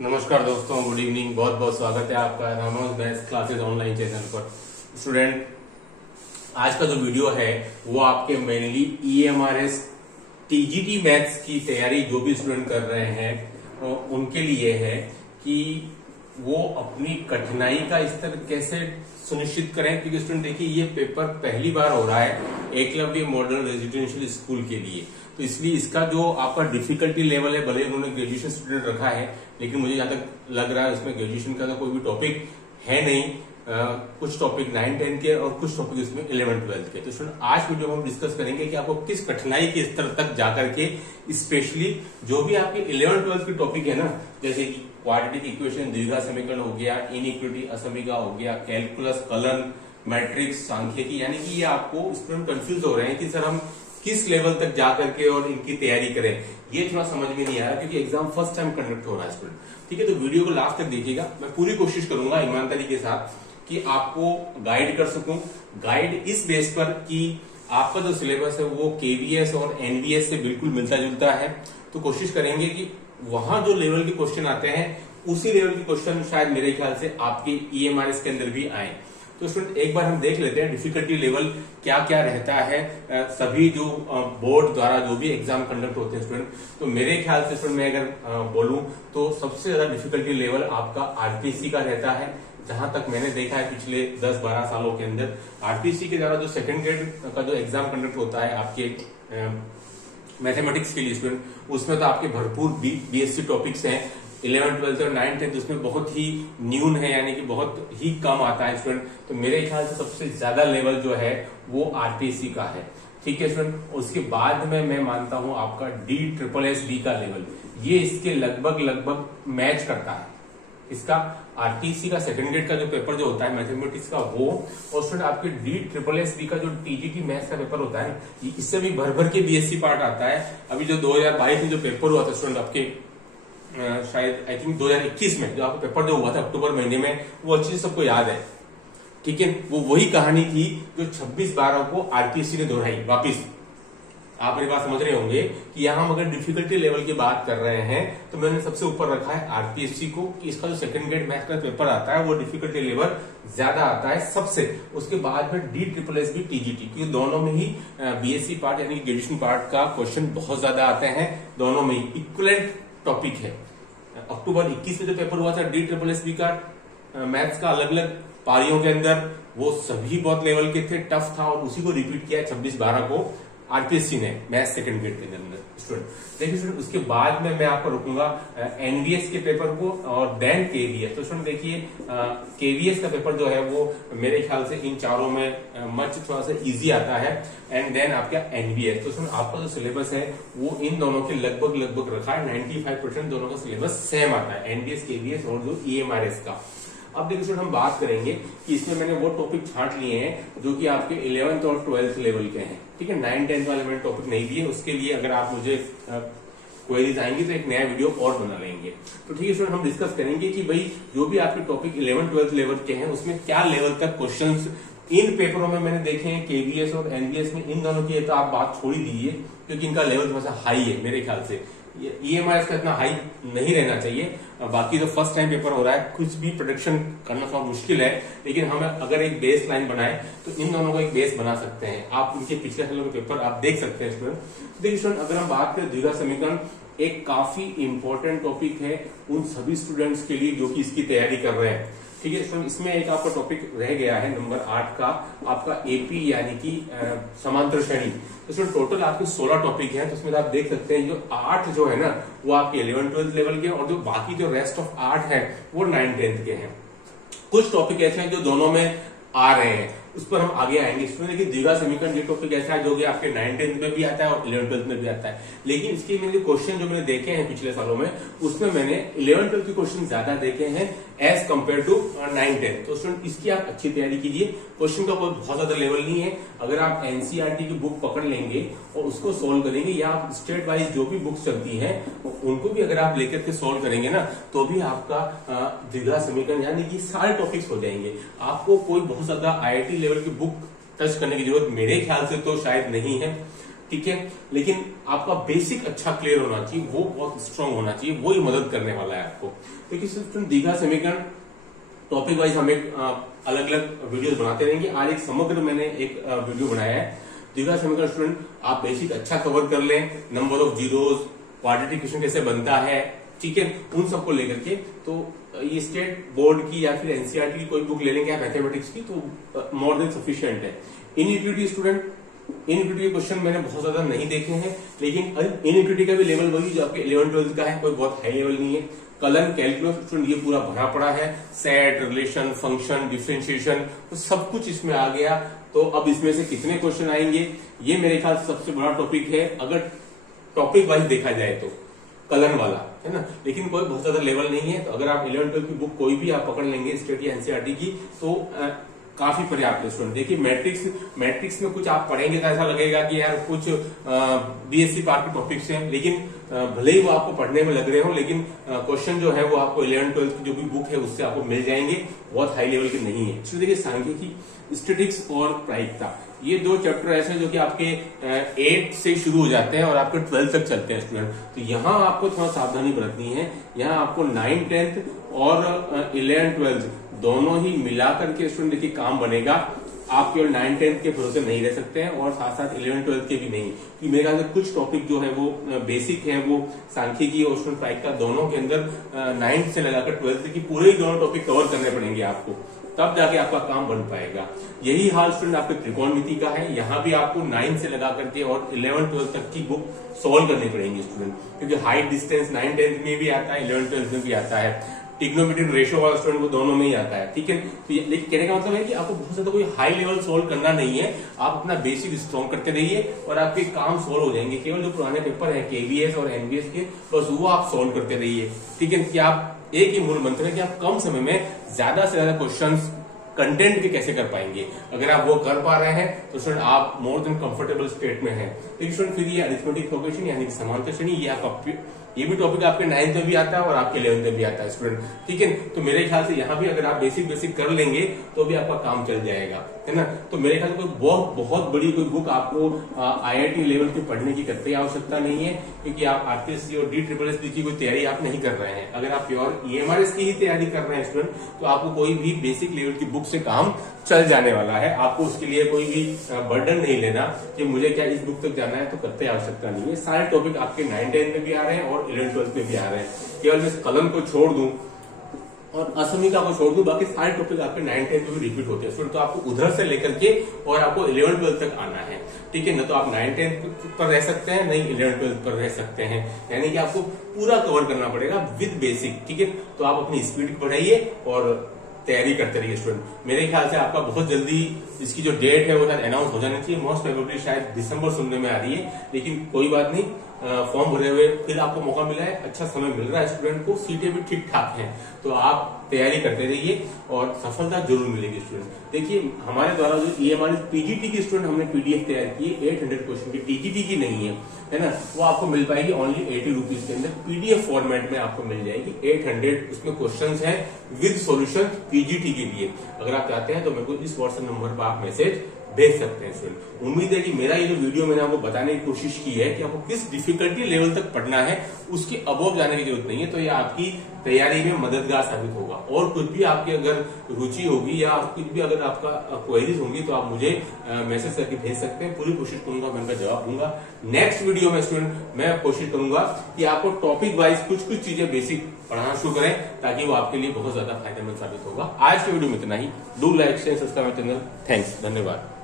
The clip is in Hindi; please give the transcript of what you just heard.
नमस्कार दोस्तों, गुड इवनिंग। बहुत बहुत स्वागत है आपका Ramanuj maths classes online channel पर। स्टूडेंट, आज का जो वीडियो है वो आपके मेनली ईएमआरएस टीजीटी मैथ्स की तैयारी जो भी स्टूडेंट कर रहे हैं उनके लिए है कि वो अपनी कठिनाई का स्तर कैसे सुनिश्चित करें। क्योंकि स्टूडेंट देखिए, ये पेपर पहली बार हो रहा है एकलव्य मॉडल रेजिडेंशियल स्कूल के लिए, तो इसलिए इसका जो आपका डिफिकल्टी लेवल है, भले उन्होंने ग्रेजुएशन स्टूडेंट रखा है, लेकिन मुझे जहां तक लग रहा है उसमें ग्रेजुएशन का तो कोई भी टॉपिक है नहीं। कुछ टॉपिक 9-10 के और कुछ टॉपिक इसमें 11-12 के। तो स्टूडेंट, आज वीडियो में हम डिस्कस करेंगे कि आपको किस कठिनाई के स्तर तक जाकर के, स्पेशली जो भी आपके 11-12 के टॉपिक है ना, जैसे कि क्वाड्रेटिक इक्वेशन, द्विघात समीकरण हो गया, इनइक्विटी असमीका हो गया, कैलकुलस, कलन, मैट्रिक्स, सांख्यिकी, यानी कि ये आपको स्टूडेंट कंफ्यूज हो रहे हैं कि सर हम किस लेवल तक जाकर के और इनकी तैयारी करें। ये थोड़ा समझ में नहीं आ रहा क्योंकि एग्जाम फर्स्ट टाइम कंडक्ट हो रहा है स्टूडेंट। ठीक है, तो वीडियो को लास्ट तक देखिएगा। मैं पूरी कोशिश करूंगा ईमानदारी के साथ कि आपको गाइड कर सकूं। गाइड इस बेस पर कि आपका जो सिलेबस है वो केवीएस और एनवीएस से बिल्कुल मिलता जुलता है, तो कोशिश करेंगे कि वहां जो लेवल के क्वेश्चन आते हैं उसी लेवल के क्वेश्चन शायद मेरे ख्याल से आपके ईएमआरएस के अंदर भी आए। तो स्टूडेंट, एक बार हम देख लेते हैं डिफिकल्टी लेवल क्या क्या रहता है सभी जो बोर्ड द्वारा जो भी एग्जाम कंडक्ट होते हैं स्टूडेंट। तो मेरे ख्याल से स्टूडेंट, मैं अगर बोलूं तो सबसे ज्यादा डिफिकल्टी लेवल आपका आरपीसी का रहता है। जहां तक मैंने देखा है पिछले 10-12 सालों के अंदर, आरपीसी के द्वारा जो सेकंड ग्रेड का जो एग्जाम कंडक्ट होता है आपके मैथमेटिक्स के लिए स्टूडेंट, उसमें तो आपके भरपूर बीएससी टॉपिक्स हैं। 11, 12 और 9, 10 उसमें बहुत ही न्यून है, यानी कि बहुत ही कम आता है स्टूडेंट। तो मेरे ख्याल से सबसे ज्यादा लेवल जो है वो आरपीसी का है। ठीक है स्टूडेंट, उसके बाद में मैं मानता हूं आपका DSSB का लेवल, ये इसके लगभग मैच करता है। इसका आरटीसी का सेकंड ग्रेड का जो पेपर जो होता है मैथमेटिक्स का वो, और स्टूडेंट आपके DSSB का जो टीजीटी मैथ्स का पेपर होता है, इससे भी भर के बीएससी पार्ट आता है। अभी जो 2022 में जो पेपर हुआ था स्टूडेंट आपके शायद आई थिंक 2021 में जो आपका पेपर जो हुआ था अक्टूबर महीने में, वो अच्छे से सबको याद है। ठीक है, वो वही कहानी थी जो 26/12 को आरपीएससी ने दोहराई वापिस। आप मेरी बात समझ रहे होंगे कि यहां हम अगर डिफिकल्टी लेवल की बात कर रहे हैं तो मैंने सबसे ऊपर रखा है आरपीएससी को, कि इसका जो सेकंड ग्रेड मैथ्स का पेपर आता है वो डिफिकल्टी लेवल ज्यादा आता है सबसे। उसके बाद में DSSB टीजीटी, क्योंकि दोनों में ही बीएससी पार्ट यानी कि ग्रेजुएशन पार्ट का क्वेश्चन बहुत ज्यादा आते हैं। दोनों में ही इक्विवेलेंट टॉपिक है। अक्टूबर 21 में जो पेपर हुआ था DSSB का मैथ्स का अलग अलग पारियों के अंदर, वो सभी बहुत लेवल के थे, टफ था, और उसी को रिपीट किया 26/12 को आरपीएससी ने मैथ्स सेकंड ग्रेड के अंदर स्टूडेंट। देखिए स्टूडेंट, उसके बाद में मैं आपको रुकूंगा एनवीएस के पेपर को और देन केवीएस। तो स्टूडेंट देखिए, केवीएस का पेपर जो है वो मेरे ख्याल से इन चारों में मच थोड़ा सा इजी आता है, एंड देन आपका एनवीएस। तो स्टूडेंट, आपका जो सिलेबस है वो इन दोनों के लगभग रखा है। 95% दोनों का सिलेबस सेम आता है, एनवीएस, केवीएस और जो ईएमआरएस का। अब देखिए स्टूडेंट, हम बात करेंगे कि इसमें मैंने वो टॉपिक छांट लिए हैं जो कि आपके 11th और 12th लेवल के हैं। ठीक है, 9-10 वाले मैंने टॉपिक नहीं दिए। उसके लिए अगर आप मुझे क्वेरीज आएंगी तो एक नया वीडियो और बना लेंगे। तो ठीक है स्टूडेंट, हम डिस्कस करेंगे कि भाई जो भी आपके टॉपिक 11-12 लेवल के हैं उसमें क्या लेवल तक क्वेश्चंस इन पेपरों में मैंने देखे हैं। केवीएस और एनवीएस में इन दोनों की तो आप बात छोड़ ही दीजिए, क्योंकि इनका लेवल थोड़ा सा हाई है मेरे ख्याल से। ईएमआरएस का इतना हाई नहीं रहना चाहिए। बाकी तो फर्स्ट टाइम पेपर हो रहा है, कुछ भी प्रोडिक्शन करना थोड़ा मुश्किल है, लेकिन हम अगर एक बेस लाइन बनाए तो इन दोनों को एक बेस बना सकते हैं। आप उनके पिछले सालों के पेपर आप देख सकते हैं स्टूडेंट। देखिए स्टूडेंट, अगर हम बात करें द्विघात समीकरण, एक काफी इंपॉर्टेंट टॉपिक है उन सभी स्टूडेंट्स के लिए जो कि इसकी तैयारी कर रहे हैं। ठीक है स्टूडेंट, इसमें एक आपका टॉपिक रह गया है नंबर 8 का, आपका एपी यानी कि समांतर श्रेणी। तो इसमें टोटल आपके 16 टॉपिक हैं। तो इसमें आप देख सकते हैं जो 8 जो है ना वो आपके 11-12 लेवल के, और जो बाकी जो रेस्ट ऑफ 8 है वो 9-10 के हैं। कुछ टॉपिक ऐसे हैं जो दोनों में आ रहे हैं, उस पर हम आगे आएंगे। इसमें देखिए द्विघात समीकरण ये टॉपिक ऐसा है जो कि आपके 9-10 में भी आता है और 11-12 में भी आता है। लेकिन इसके मैंने क्वेश्चन जो मैंने देखे हैं पिछले सालों में, उसमें मैंने 11-12 के क्वेश्चन ज्यादा देखे हैं एज कम्पेयर टू 9-10। तो स्टूडेंट, इसकी आप अच्छी तैयारी कीजिए। क्वेश्चन का कोई बहुत ज्यादा लेवल नहीं है। अगर आप एनसीईआरटी की बुक पकड़ लेंगे और उसको सोल्व करेंगे, या आप स्टेट वाइज जो भी बुक्स चलती हैं उनको भी अगर आप लेकर के सोल्व करेंगे ना, तो भी आपका द्विघात समीकरण यानी कि सारे टॉपिक्स हो जाएंगे। आपको कोई बहुत ज्यादा आईआईटी लेवल की बुक टच करने की जरूरत मेरे ख्याल से तो शायद नहीं है। ठीक है, लेकिन आपका बेसिक अच्छा क्लियर होना चाहिए, वो बहुत स्ट्रांग होना चाहिए, वो ही मदद करने वाला है आपको। क्योंकि स्टूडेंट दीघा समीकरण टॉपिक वाइज हम एक अलग अलग वीडियोस बनाते रहेंगे। आज एक समग्र मैंने एक वीडियो बनाया है दीघा समीकरण। स्टूडेंट आप बेसिक अच्छा कवर कर लें, number of zeros, quadratic equation कैसे बनता है, ठीक है, उन सबको लेकर के तो ये स्टेट बोर्ड की या फिर एनसीईआरटी की कोई बुक ले लेंगे आप मैथमेटिक्स की तो मोर देन सफिशिएंट है। इनइक्विटी स्टूडेंट, इनइक्विटी के क्वेश्चन मैंने बहुत ज्यादा नहीं देखे हैं, लेकिन इनइक्विटी का भी लेवल वही जो आपके 11-12 का है, कोई बहुत हाई लेवल नहीं है। कलन, कैलकुलस स्टूडेंट ये पूरा भरा पड़ा है, सेट, रिलेशन, फंक्शन, डिफरेंशिएशन, तो सब कुछ इसमें आ गया। तो अब इसमें से कितने क्वेश्चन आएंगे, ये मेरे ख्याल से सबसे बड़ा टॉपिक है अगर टॉपिक वाइज देखा जाए तो, कलन वाला, है ना। लेकिन कोई बहुत ज्यादा लेवल नहीं है, तो अगर आप 11-12 की बुक कोई भी आप पकड़ लेंगे स्टेट या एनसीईआरटी की तो काफी पर्याप्त है स्टूडेंट। देखिए मैट्रिक्स में कुछ आप पढ़ेंगे तो ऐसा लगेगा कि यार कुछ बीएससी पार्ट के टॉपिक्स हैं, लेकिन भले ही वो आपको पढ़ने में लग रहे हो, लेकिन क्वेश्चन जो है वो आपको 11-12 की जो भी बुक है उससे आपको मिल जाएंगे, बहुत हाई लेवल के नहीं है। इसमें देखिए सांख्यिकी, स्टैटिस्टिक्स और प्रायिकता, ये दो चैप्टर ऐसे हैं जो कि आपके 8 से शुरू हो जाते हैं और आपके 12 तक चलते हैं स्टूडेंट। तो यहाँ आपको थोड़ा सावधानी बरतनी है। यहाँ आपको 9th 10th और 11th 12th दोनों ही मिलाकर के स्टूडेंट देखिए काम बनेगा। आप केवल 9th 10th के भरोसे नहीं रह सकते हैं और साथ साथ 11th 12th के भी नहीं, क्योंकि मेरे ख्याल से कुछ टॉपिक जो है वो बेसिक है, वो सांख्यिकी और स्टूडेंट प्रायिकता दोनों के अंदर 9th से लगाकर 12th की पूरे ही दोनों टॉपिक कवर करने पड़ेंगे आपको, तब जाके आपका काम बन पाएगा। यही हाल स्टूडेंट आपके त्रिकोणमिति का है, यहाँ भी आपको 9 से लगा करके और 11-12 तक की बुक सोल्व करनी पड़ेगी स्टूडेंट, क्योंकि हाइट डिस्टेंस 9-10 में भी आता है, 11-12 में भी आता है, ट्रिग्नोमेट्रिक रेशियो वाला स्टूडेंट वो दोनों में ही आता है, ठीक है। तो लेकिन कहने का मतलब है कि आपको बहुत ज्यादा कोई हाई लेवल सोल्व करना नहीं है, आप अपना बेसिक स्ट्रॉन्ग करते रहिए और आपके काम सोल्व हो जाएंगे। केवल जो पुराने पेपर है केवीएस और एनबीएस के, बस वो आप सोल्व करते रहिए, ठीक है। कि आप एक ही मूल मंत्र है कि आप कम समय में ज्यादा से ज्यादा क्वेश्चंस कंटेंट के कैसे कर पाएंगे। अगर आप वो कर पा रहे हैं तो स्टूडेंट आप मोर देन कंफर्टेबल स्टेट में है। लेकिन स्टूडेंट फिर ये अरिथमेटिक प्रोग्रेशन यानी कि समांतर श्रेणी, ये भी टॉपिक आपके 9th में भी आता है और आपके 11th में भी आता है स्टूडेंट, ठीक है। तो मेरे ख्याल से यहाँ भी अगर आप बेसिक कर लेंगे तो भी आपका काम चल जाएगा, है ना। तो मेरे ख्याल से कोई बहुत बड़ी कोई बुक आपको आईआईटी लेवल की पढ़ने की करते आवश्यकता नहीं है, क्योंकि आप आरपीएससी और DSSS की कोई तैयारी आप नहीं कर रहे हैं। अगर आप प्योर ईएमआरएस की ही तैयारी कर रहे हैं स्टूडेंट, तो आपको कोई भी बेसिक लेवल की बुक से काम चल जाने वाला है। आपको उसके लिए कोई भी बर्डन नहीं लेना कि मुझे क्या इस बुक तक जाना है, तो करते आवश्यकता नहीं है। सारे टॉपिक आपके 9-10 में भी आ रहे हैं और 11-12 में भी आ रहे हैं। केवल मैं कलन को छोड़ दूं और असमिका को छोड़ दूं, बाकी सारे टॉपिक आपके 9-10 में भी रिपीट होते हैं। तो आपको उधर से लेकर के और आपको 11-12 तक आना है, ठीक है। न तो आप 9-10 पर रह सकते हैं, नहीं 11-12 पर रह सकते हैं, यानी कि आपको पूरा कवर करना पड़ेगा विद बेसिक, ठीक है। तो आप अपनी स्पीड बढ़ाइए और तैयारी करते रहिए स्टूडेंट। मेरे ख्याल से आपका बहुत जल्दी इसकी जो डेट है वो शायद अनाउंस हो जानी चाहिए। मोस्ट प्रोबेबली शायद दिसंबर सुनने में आ रही है, लेकिन कोई बात नहीं, फॉर्म भरे हुए फिर आपको मौका मिला है, अच्छा समय मिल रहा है स्टूडेंट को, सीटें भी ठीक ठाक हैं, तो आप तैयारी करते रहिए और सफलता जरूर मिलेगी स्टूडेंट। देखिए हमारे द्वारा जो ईएमआरएस पीजीटी की स्टूडेंट हमने पीडीएफ तैयार की है 800 क्वेश्चन की, टीजीटी की नहीं है ना, वो आपको मिल पाएगी ओनली 80 रुपीज के अंदर, पीडीएफ फॉर्मेट में आपको मिल जाएगी 800। उसमें क्वेश्चन है विद सॉल्यूशन पीजीटी के लिए। अगर आप चाहते हैं तो मेरे को इस व्हाट्सएप नंबर पर आप मैसेज भेज सकते हैं स्टूडेंट। उम्मीद है कि मेरा ये जो वीडियो मैंने आपको बताने की कोशिश की है कि आपको किस डिफिकल्टी लेवल तक पढ़ना है, उसके अबव जाने की जरूरत नहीं है, तो ये आपकी तैयारी में मददगार साबित होगा। और कुछ भी आपकी अगर रुचि होगी या कुछ भी अगर आपका क्वेरीज होंगी तो आप मुझे मैसेज करके भेज सकते हैं, पूरी कोशिश करूंगा मैं उनका जवाब दूंगा। नेक्स्ट वीडियो में स्टूडेंट मैं कोशिश करूंगा कि आपको टॉपिक वाइज कुछ चीजें बेसिक पढ़ाना शुरू करें, ताकि वो आपके लिए बहुत ज्यादा फायदेमंद साबित होगा। आज के वीडियो में इतना ही। Do like share subscribe channel. Thanks, धन्यवाद।